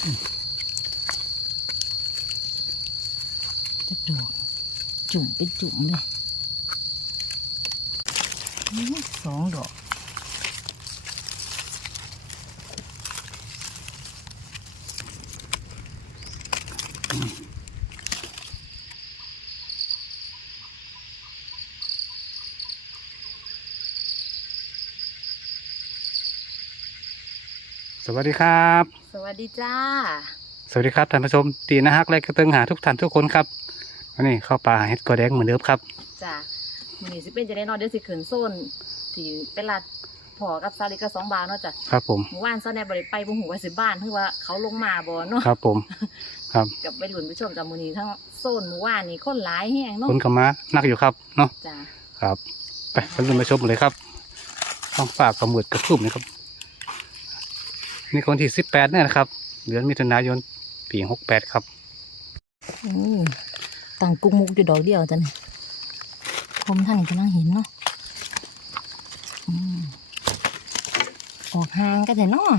จะดอกจุ่มเป็นจุ่มเลยสองดอกสวัสดีครับ วัสดีจ้า สวัสดีครับท่านผู้ชมตีนะฮักและกระเติงหาทุกท่านทุกคนครับวันนี้เข้าป่าเฮ็ดกอแดงเหมือนเดิมครับจ้ามื้อนี้สิเป็นจะได้นอนเดี๋ยวสิขึ้นโซนที่เป็นลาดพอกับซาลิกาสองบาวเนาะจ้ะครับผมเมื่อวานซาแนบ่ได้ไปบ่ฮู้ว่าสิบ้านคือว่าเขาลงมาบ่เนาะครับผม ครับกับไปดุนผู้ชมจ้ะมื้อนี้ทั้งโซนเมื่อวานนี่คนหลายแฮงเนาะคนกมานักอยู่ครับเนาะจ้าครับ ไปไปรุ่นไปชมเลยครับท้องฝากกระหมืดกระทุ่มนะครับ นี่คนที่สิบแปดเนี่ยนะครับ เดือนมิถุนายนปีหกแปดครับอือตั้งกุกมุกอยู่ดอกเดียวจ้ะนี่ผมท่านนี่กำลังเห็นเนาะอืมออกห่างกันแต่เนาะ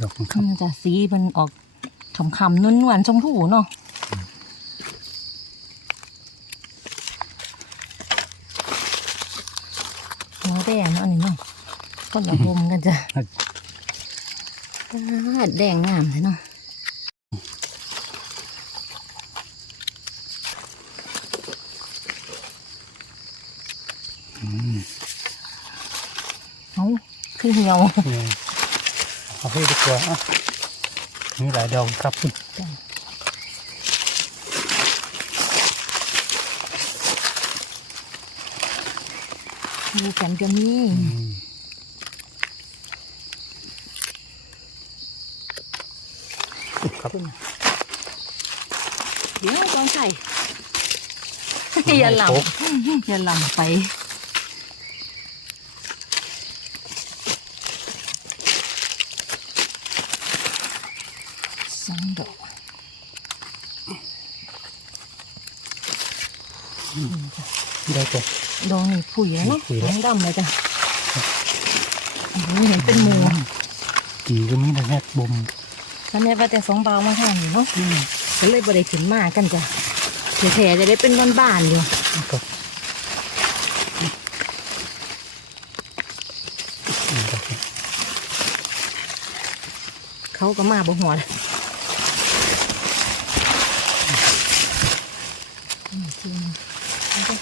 ดอกมันครับมันจะสีมันออกขำๆนวลนวลๆชมพูเนาะหัวแดงเนาะอันนี้เนาะก็ละพมกันจ้ะตาด แดงงามเลยเนาะเอาคือเหี่ยวนี่เอาให้ดีกว่าอะมีหลายดอกครับคุณดูกันก็มี อืม ครับ เดี๋ยวลองใส่อย่าหลับโอ๊ะอย่าหลับไปสองดอกได้ตัวดอกนี่ผุยแล้วเนาะผุยแล้วดำเลยจ้ะโอ้โหเห็นเป็นหมูกี่ก็มีแต่แม่บ่ม แล้วเนี่ยว่าแต่สองเบามาทางนี้เนาะก็เลยบริขึ้นมากันจ้ะแถๆจะได้เป็นบ้านๆอยู่ครับอืมครับเขาก็มาบ่หัวเลยอืมจริงแล้วก็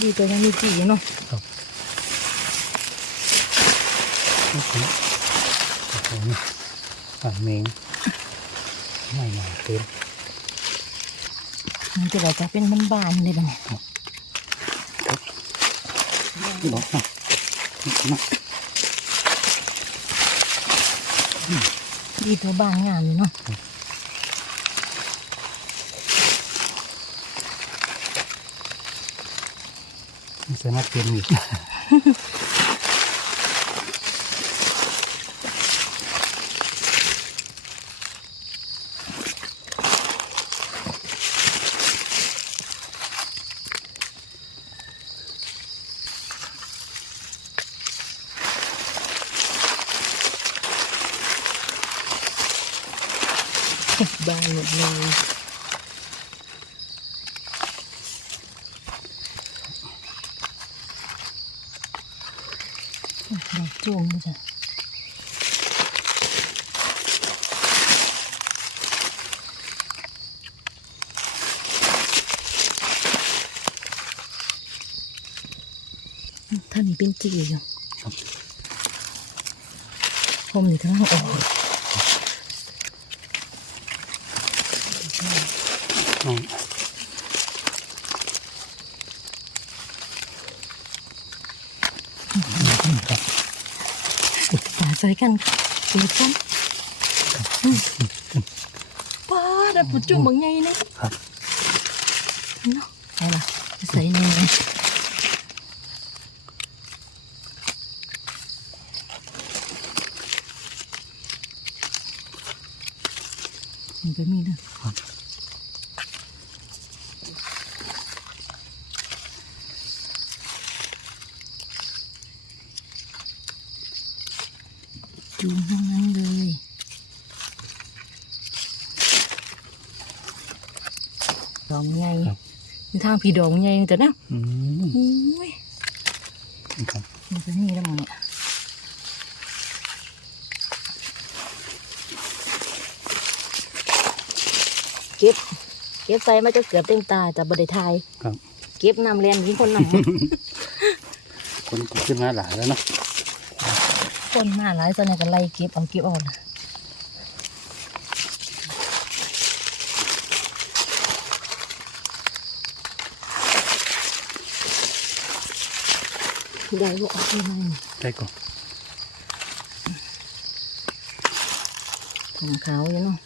ดีตัวยังมีจีอยู่เนาะ โอเคโอ้โหนี่อ่า เมงไม่หนาเกินมันจะแบบจะเป็นบ้านบ้านๆเลยบ้างดอกนะนะดีตัวบ้านงามอยู่เนาะมันสามารถเปลี่ยนอีก ดอกจุ่มเลยจ้ะท่านนี้เป็นจีอยู่ผมนี่กำลังออก น้อง ตาใส่กันเปิดกันป้าดปุจุ่มบางไงเนี่ยครับเนาะไปละไปใส่ในนี้มันก็มีนะจูงทั้งนั้นเลย ดอกใหญ่ ครับ มี ทางผีดอกใหญ่จ้ะนะอืมโอ้ยครับมันจะมีแล้วมั้งเนี่ยเก็บ เก็บใส่มาจะเกือบเต็มตาจะบไดทายครับเก็บน้ำเรียนมีคนนำคนก็ขึ้นมาหลายแล้วเนาะคนมาหลายส่วนใหญ่ก็ไล่เก็บเอาเก็บเอาน่ะ ได้บ่ออกที่ไหนได้ก่อนผมขาวอยู่เนาะ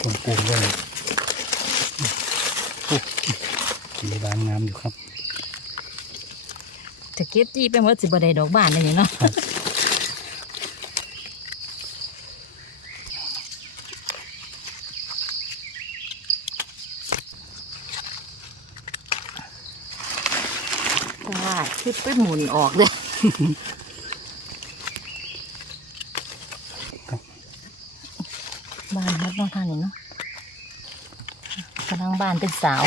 คนปลูกด้วยโอ้มีบานงามอยู่ครับ จะเก็บจี้ไปหมดสิบ่ได้ดอกบานเลยเนาะ ครับใช่คิดไปหมุนออกเลยครับบ้านฮัดน้องท่านนี่เนาะกำลังบ้านเป็นสาว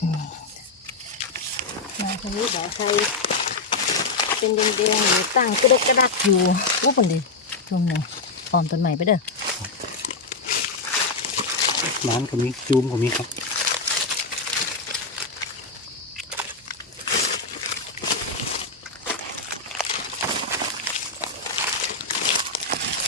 อืมมาทางนี้บ่อไทยเป็นแดงๆอยู่ตั้งกระเดกกระดักอยู่ว่าปนดิช่วงหนึ่งออมต้นใหม่ไปเด้อบ้านก็มีจูมก็มีครับ เอี่ยมมันนะ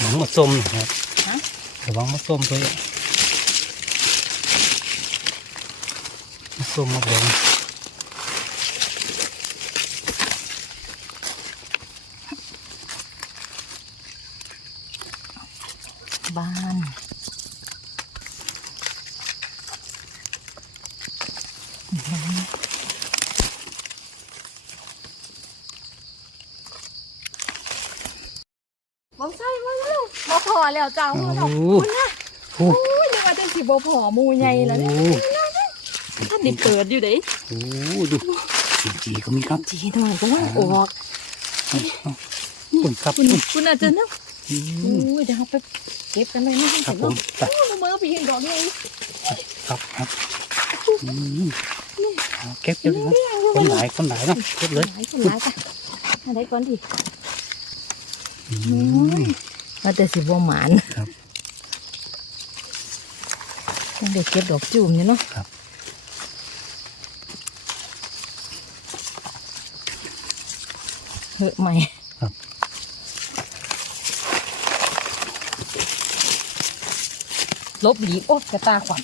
หนังมาส้มนะครับฮะระวังมาส้มตัวเองมาส้มมาแดง บอใส่มาแล้วบอพอแล้วเจ้าโอ้เนาะโหคุณนะโอ้อุ้ยนึกว่าจังสิบ่พอหมูใหญ่แล้วเนี่ยโอ้ท่านได้เปิดอยู่เด้โหดูจีจีก็มีครับจีทำไมก็ล่างออกเอาเอาคุณครับคุณคุณคุณอาจจะเนาะอือุ้มยเดี๋ยวเราไปเก็บกันเลยนะครับผเนาะมไปโอ้ยมือพี่เห็นดอกใหญ่ครับครับอืมเอาเก็บเก็บเลยนะคนหลายคนหลายเนาะเก็บเลยหลายคนหลายจ้ะอะไรก่อนดิอืม ว่าแต่สิบ่หมานครับยังได้เก็บดอกจุ่มอยู่เนาะครับเหอะใหม่ครับลบหลีกโอ้กระตาขวัญ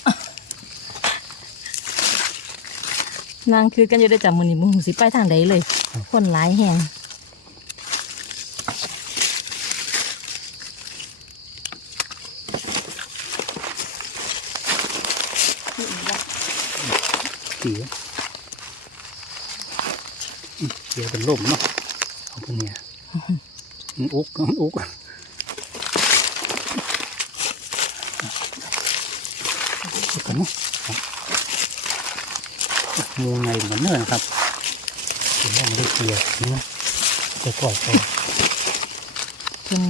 นางคือกันอยู่ได้จับมือนี่มึงสิไปทางใดเลย คนหลายแหง เสียอืม เป็นลมเนาะเอาพวกเนี้ยมันอุกมันอุกเอากันเนาะงูไงเหมือนเนื้อนครับเดี๋ยวเราไม่ได้เกลียร์นี่นะจะกอยไปคุณ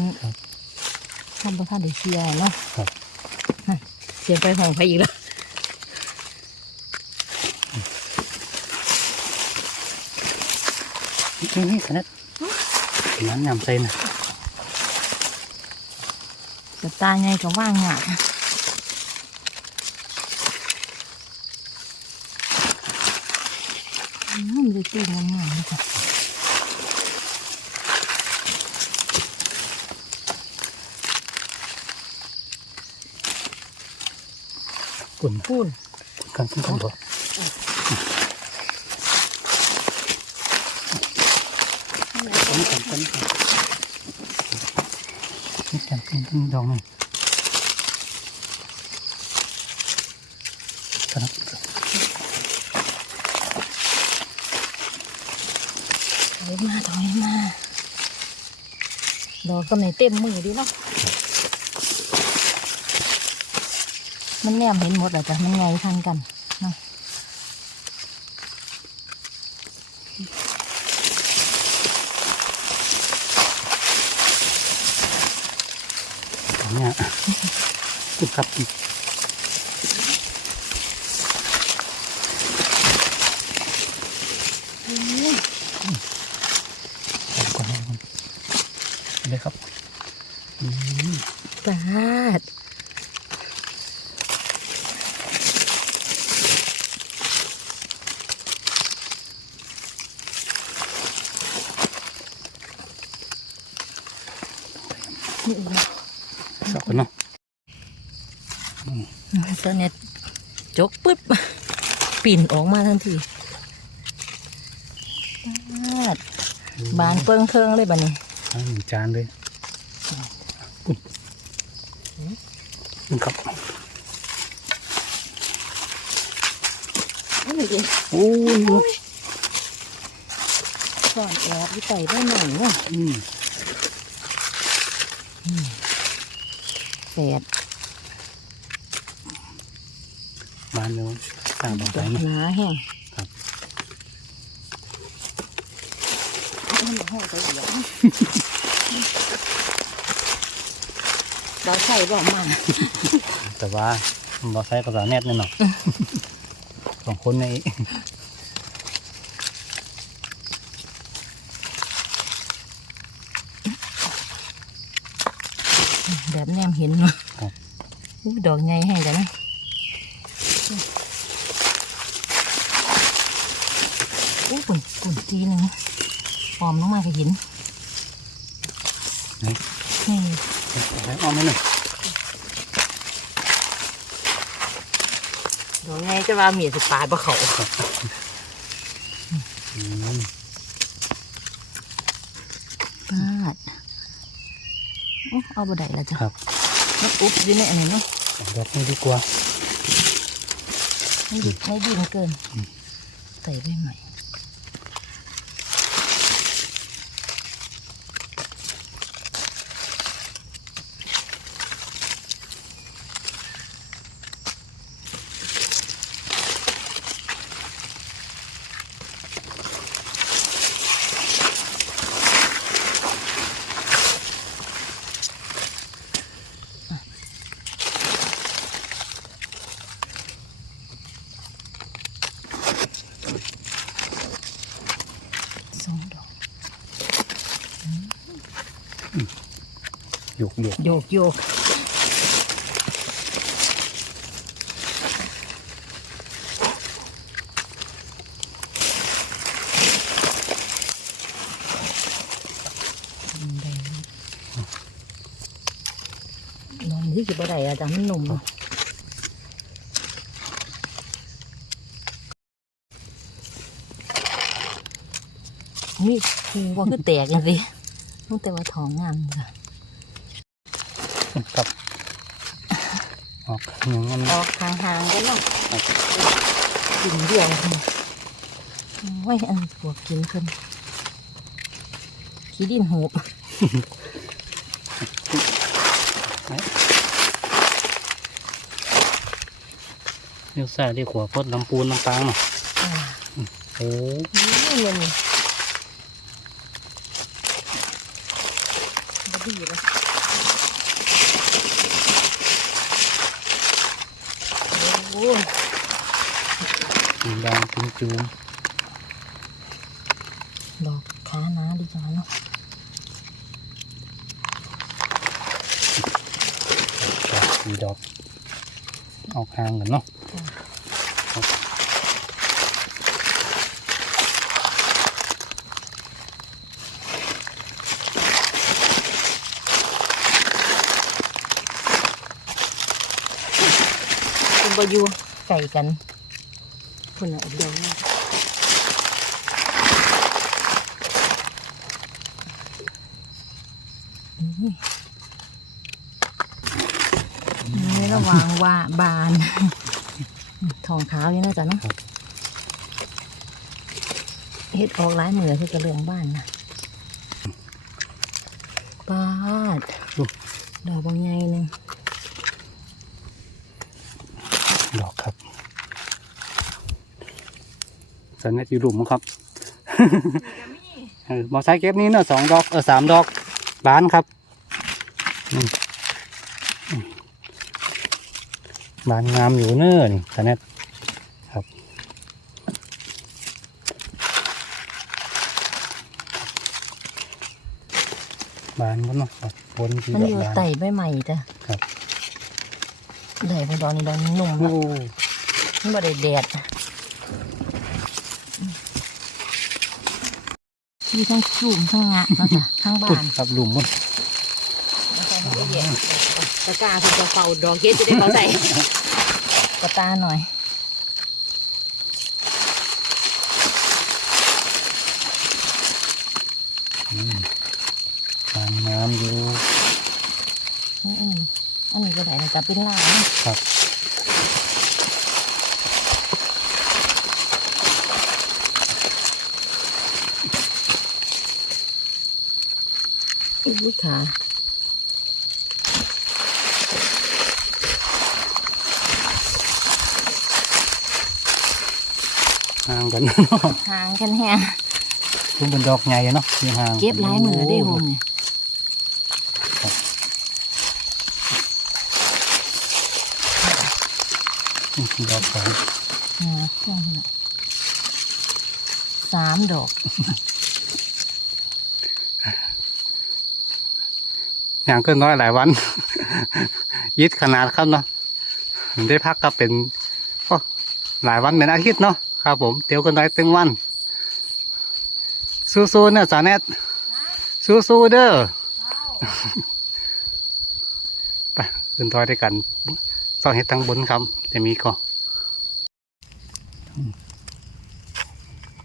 ทำประทานเดเชียเนาะเสียงไปห้องไปอีกแล้ว นี่นี่ขนาดน้ำยำใส่นะกระตาไงก็ว่างงานอืมมันเลยตีงามๆเลยจ้ะกุ่นพูนกันขึ้นกันบ่กั นกันนี่จำเป็นต้องดองไงครับถอยมาถอยมาดอกก็ไม่เต็มมือดีเนาะมันแนมเห็นหมดเลยจ้ะมันไงทันกัน ครับก่อนเลยครับอืมปาดนี่อีกแล้ว สอบกันเนาะ เจ้าเน็ตจกปึ๊บปิ่นออกมาทันทีปาดบานเปิงเทิงเลยบ้านี้อ่าหนึ่งจานเลยปุ่นคุณครับนี่ดิโอ้ยก่อนแอบที่ใส่ได้หน่อยเนาะอืมแปด บานเดียวต่างบางใจดอกเนาะหนาแห้งครับมันห้องใจเดียวเราใส่บอกมาแต่ว่าบอใส่ภาษาแนบแน่นอนสองคนในแบบแนมเห็นเนาะอู้ดอกใหญ่แห้งกันนะอู้ปุ่น ปุ่นทีหนึ่งหอมลงมาก็เห็นไหนนี่ใช้อ้อมไหมหนึ่งดอกใหญ่จะว่ามีสิปาดปะเขาอืมปาดอู้เอาบ่ได้ละจ้ะครับมันอุ๊บอยู่ในอันนี้เนาะดอกนี้ดีกว่าไม่ดิไม่ดินเกินอืมใส่ได้ไหม ยกหยกโยกโยกนอนที่จะบ่ได้อะจ้ะมันหนุ่มเนาะนี่คือว่าคือแตกกันสิตั้งแต่ว่าท้องงามจ้ะ ครับออกหนึ่งมันออกห่างๆกันเนาะกินเดียวค่ะไว้อันปวกกินเพิ่นขี้ดินหูบเลี้ยวซ้ายเลี้ยวขวาพดน้ำปูนน้ำปลางเนาะอ่าโอ้นี่เงินบดีเลย โอ้ยยดางจุ้มจุ้มดอกขาหนาดีจังเนาะดอกสีดอก ออกห่างกันเนาะ บอยูไก่กันคุณอะเดียวเนี่ยอืมนี่ระหว่างว่าบาน ทองขาวอยู่นะจ๊ะเนาะเฮ็ดออกหลายมือคือกระเรื่องบ้านนะ ปาด ดู ดอกบางใหญ่หนึง ดอกครับ สันนิษอยู่หลุมครับเออมอไซค์เก็บนี้เนอะสองดอกเออสามดอกบานครับอืมอืมบานงามอยู่เนอะนี่สันนิษครับบานก็เนาะบนที่มันดออกยู่บานไต่ใบใหม่จ้ะครับได้พอดอกนี้ดอกนี้นุ่มโอ้ละมันบ่ได้แดด มีทั้งจุ่มทั้งงะเนาะจ้ะทั้งบ้าปุ่นนครับหลุมมันแล้วก็ให้ละเอียดตะกร้าคุณจะเฝ้าดอกเฮ็ดจะได้เขาใส่กระตาหน่อยบานงามอยู่อืมอันนี้ก็ได้นะจ้ะเป็นลายครับ อุ้ยขา ห่างกัน เนาะห่างกันแฮะทุ่มเป็นดอกใหญ่เนาะที่ห่างเก็บหลายมือได้โฮมเนี่ยอืมดอกสองนะช่วงนี้สามดอกอย่างเกินน้อยหลายวันยิดขนาดครับเนาะได้พักก็เป็นโอ้หลายวันเป็นอาทิตย์เนาะ ครับผมเดี๋ยวกันน้อยตึงวัน สู้ๆเนี่ยสาแนทสู้ๆเด้อไปขึ้นทอยด้วยกันสองเห็ดทางบนครับ จะมีก็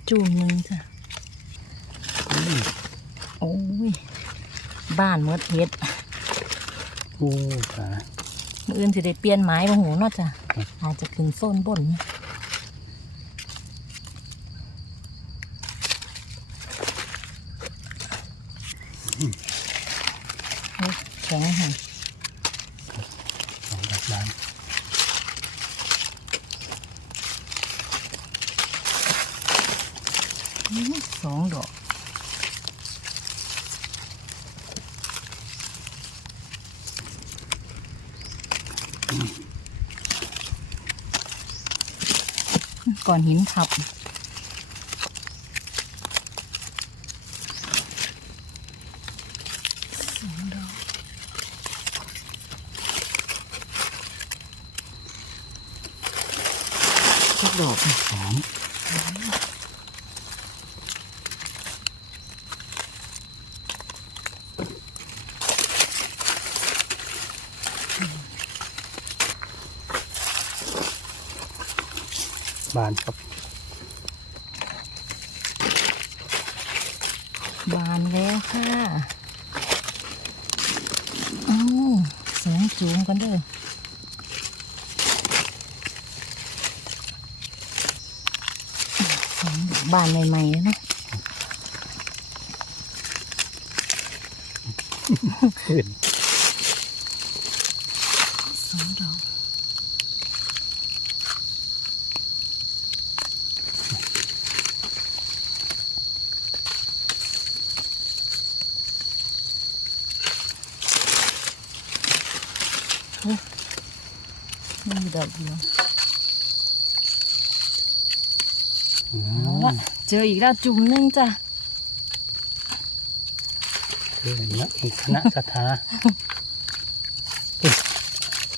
จุ่มหนึ่งจ้ะโอ้ย บ้านเมื่อเฮ็ดโอ้ขามืออื่นสิได้เปลี่ยนไม้บ่หูเนาะจ้ะครับอาจจะขึ้นโซนบนนะโอ้ย แข็งหันสองดอกบานอื้อสองดอกก่อนหินทับ สองดอกสักดอก สอง บานครับ บานแล้วค่ะเอ้าเสียงจูงกันเด้อสองดอกบานใหม่ๆนะขึ้น สองดอก เฮ้ยมีดอกเดียวอืเอามละเจออีกแล้วจุ่มหนึงจ้ะคืออย่างนี้อีกคณะสถา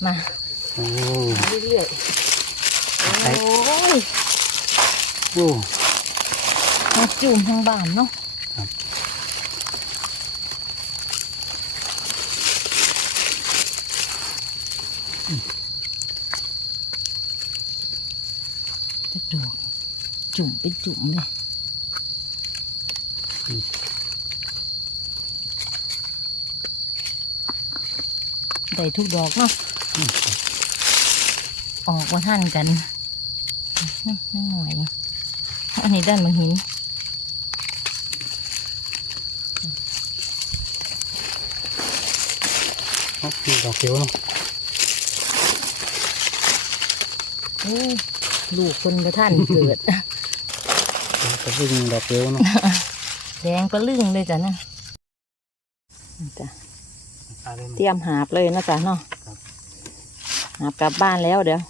มาโอ้เรื่อยๆใช่โอ้ยโอ้ทั้งจุ่มทั้งบานเนาะครับจะ จุ่มเป็นจุ่มเลยได้ทุกดอกเนาะอืมออกว่าท่านกันนั่นหน่อยอันนี้ด้านบางหินโอ้ยดอกเขียวเนาะโอ้ลูกคนประท่านเกิด ก็วิ่งดอกเขียวเนาะแดงก็ลึ่งเลยจ้ะนะนี่จ้ะอะไรเตรียมหาบเลยนะจ๊ะเนาะครับหาบกลับบ้านแล้วเดี๋ยว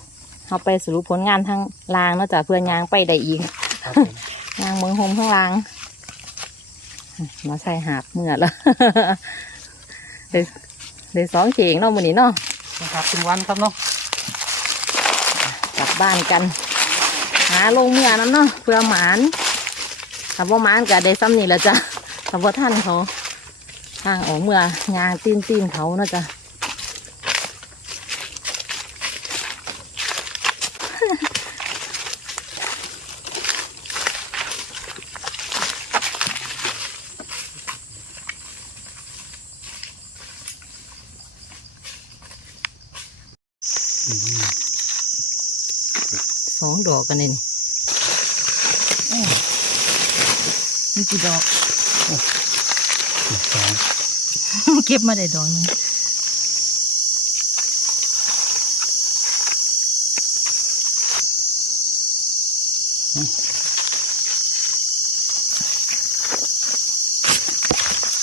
เอาไปสรุปผลงานทางลางนะจ๊ะเพื่อนยางไปได้อีกครับผมยางเมืองโฮมข้างล่างมาใส่หาบเมื่อแล้วเลยเลยสองเข่งเนาะมือนี้เนาะนะครับถึงวันครับเนาะกลับบ้านกัน หาลงเมื่อนั้นเนาะเพื่อหมาน ถ้าว่าหมานก็ได้ซ้ำนี่แหละจ้ะถ้าว่าท่านเขาทางออกเมื่อยางตีนตีนเขาเนาะจ้ะอืมสองดอกกันเลยนี่โอ้ นี่กี่ดอกดอกสองเก็บมาได้ดอกหนึง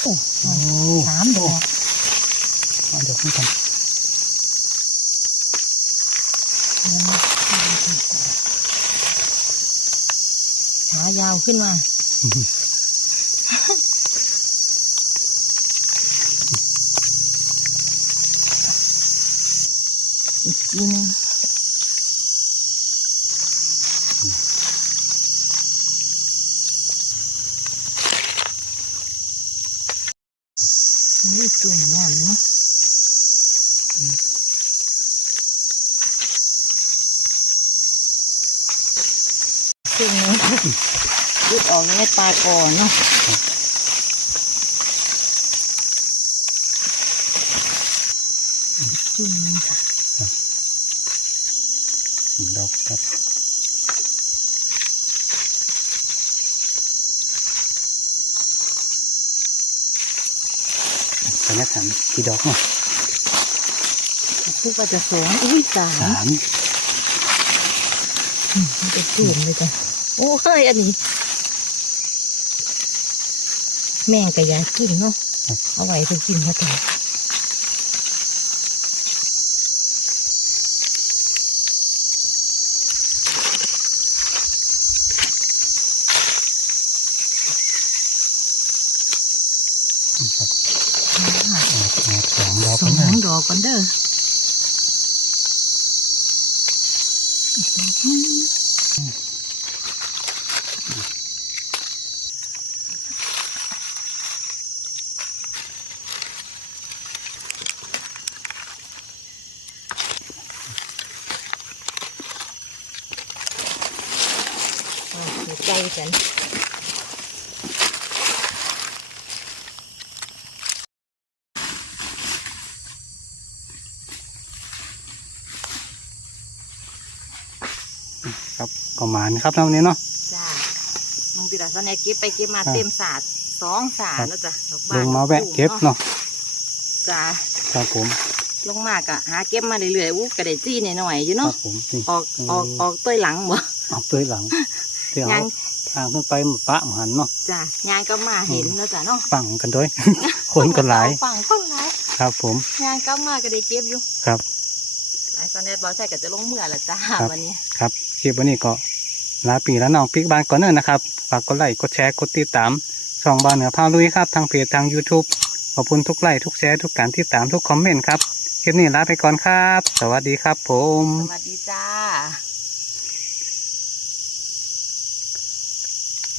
โอ้โอ้สามดอกเอาเดี๋ยวขึ้นกันขายาวขึ้นมา อีกทีหนึงนี่ตัวเหมือนงามเนาะ ซึ่งนี้ยุดออกในตาก่อนเนาะจุ่มนึงค่ะดอกครับตอนนี้ถามกี่ดอกเนาะพูดว่าจะสองอุ้ยสามสามอืมมันจะจุ่มเลยจ้ะ โอ้ยอันนี้ แม่งกะยากินเนาะเอาไว้เป็นกินเขาต่อครับค่ะแอบแอบสองดอกสอกันนะงดอกกันเด้ออ่ ครับก็หมานครับเท่านี้เนาะจ้ามึงติดอะตอนนี้เก็บไปเก็บมาครับเต็มสาดสองสาดครับแล้วจ้ะดอกลบานงมาแวะเก็บเนาะจ้าครับผมลงมากะหาเก็บมาเรื่อยๆอู้กระเดจี้หน่อยๆอยู่ครัเนาะบผมนี่ออกออกออกต้วยหลังบ่เอาเตยหลังเดี๋ยวยัเอางทางขึ้นไปหมดปะหมหันเนาะจ้ายางก็มาเห็นแล้วจ้ะเนาะฝั่งกันด้วยคนกันหลายฝั่งคนหลายครับ ผมยางก็มากระเดเก็บอยู่ครับไอ้ตอนนี้บอใส่ก็จะลงเมื่อละจ้าครับวันนี้ครับคลิปวันนี้ก็ ลาปีแล้วน้องปิกบานก่อนเนอะนะครับฝากกดไลค์กดแชร์กดติดตามช่องบ้านเหนือพาลุยครับทางเพจทาง YouTube ขอบคุณทุกไลค์ทุกแชร์ทุกการติดตามทุกคอมเมนต์ครับคลิปนี้ลาไปก่อนครับ สวัสดีครับผม สวัสดีจ้า